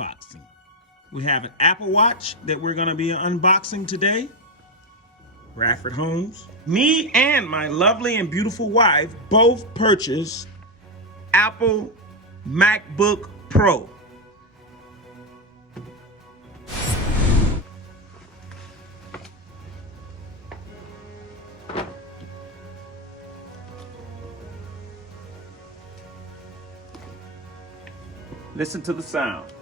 unboxing. We have an Apple Watch that we're gonna be unboxing today. Radford Homes. Me and my lovely and beautiful wife both purchased Apple MacBook Pro. Listen to the sound.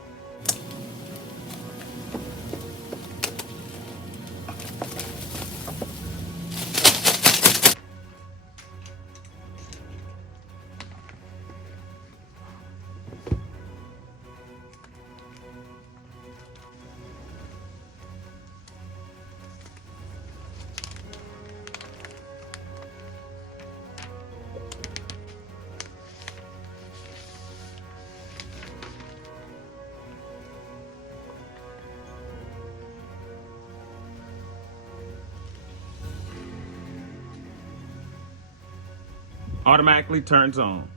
Automatically turns on.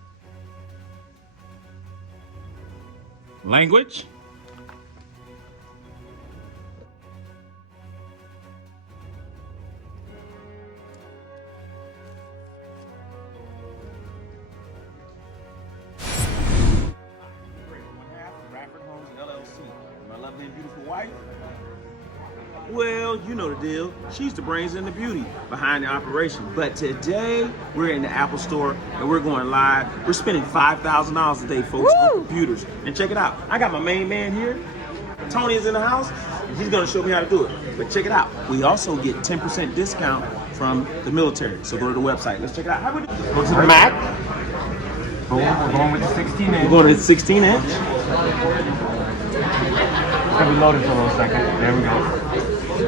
Language. RadfordHomesLLC. My lovely and beautiful wife. Well, you know the deal. She's the brains and the beauty behind the operation. But today, we're in the Apple store and we're going live. We're spending $5,000 a day, folks, on computers. And check it out. I got my main man here. Tony is in the house. And he's going to show me how to do it. But check it out. We also get 10% discount from the military. So go to the website. Let's check it out. How would you go to the Mac? We're going with the 16 inch. We're going to the 16 inch. It's going to be loaded for a little second. There we go.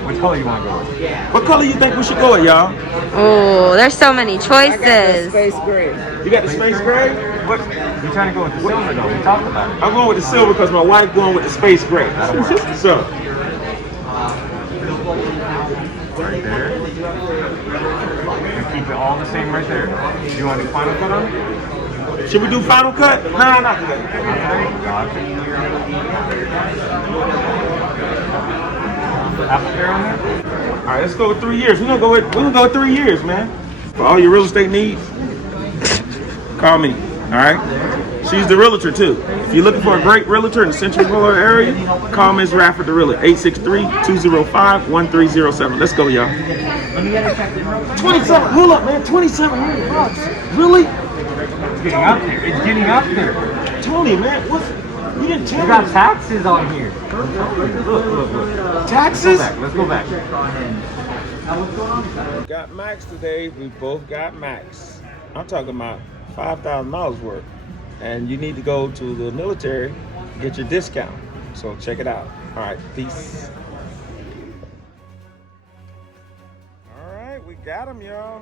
Which color you want to go with? What color you think we should go with, y'all? Oh, there's so many choices. I got the space gray. You got the space gray? What? You trying to go with the silver though? We talked about it. I'm going with the silver because my wife's going with the space gray. So. Right there. And keep it all the same right there. Do you want to do final cut on it? Should we do final cut? Nah, not today. Apple Care on there? All right, let's go with 3 years. We're gonna go with 3 years, man. For all your real estate needs, call me. All right. She's the realtor too. If you're looking for a great realtor in the Central Florida area, call Ms. Radford the Realtor, 863-205-1307. Let's go, y'all. 27. Hold up, man. $2,700. Really? It's getting up there. It's getting up there. Tony, man, what? You didn't tell me. You got taxes on here. Look. Taxes? Let's go back. We got Max today. We both got Max. I'm talking about $5,000 worth. And you need to go to the military, get your discount. So check it out. All right, peace. All right, we got him, y'all.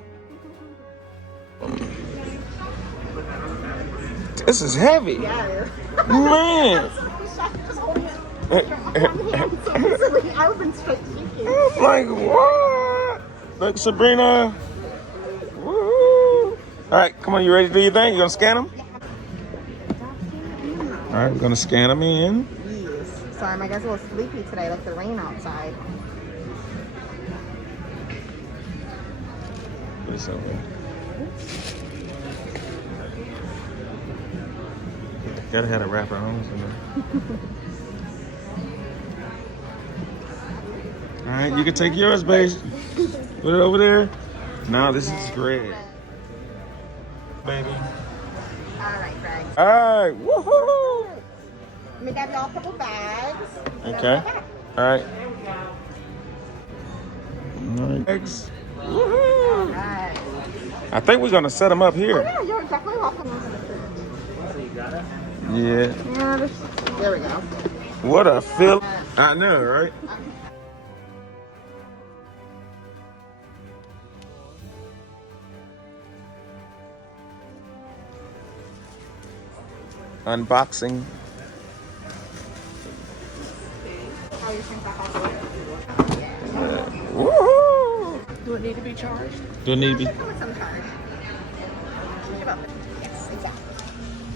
This is heavy. Man. I've been straight shaking. I'm like, what? Like Sabrina. Woo. All right, come on, you ready to do your thing? You gonna scan them? All right, we're gonna scan them in. Yes. Sorry, my guy's a little sleepy today, like the rain outside. This over. Gotta have a Radford Homes in there. All right, you can take yours, babe. Put it over there. Now this is red. Baby. All right, Greg. All right, woohoo! Let me grab y'all a couple bags. Okay. All right. Eggs. Woohoo! All right. I think we're gonna set them up Oh, here. yeah, you're definitely welcome. Yeah. Yeah, there we go. What a feel. I know, right? Unboxing. Woohoo! Do it need to be charged? Do it need to be? With some charge. Yes, exactly.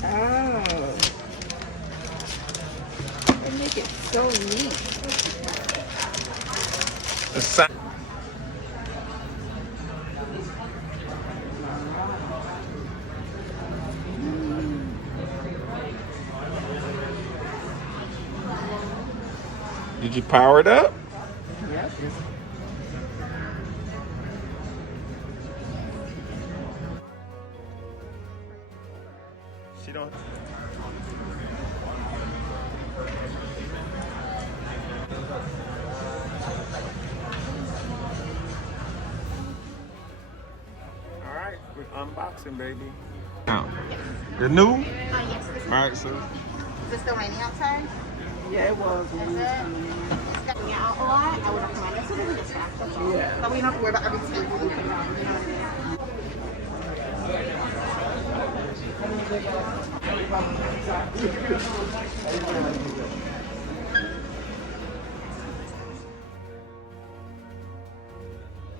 Oh. make it so neat. Did you power it up? Yep. She don't. All right, we're unboxing, baby. Now, the new. Yes. All right, so. Is it still raining outside? Yeah, it was. Is it? It's getting out a lot. I would recommend it. So we just wrap, that's all. Yeah. But we don't have to worry about every table we put it on. You know what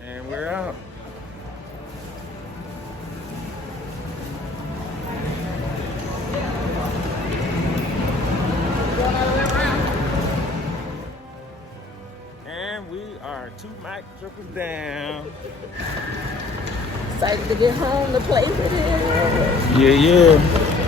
And we're out. And we are 2 Mac triples down. Excited to get home to play with it. Yeah, yeah.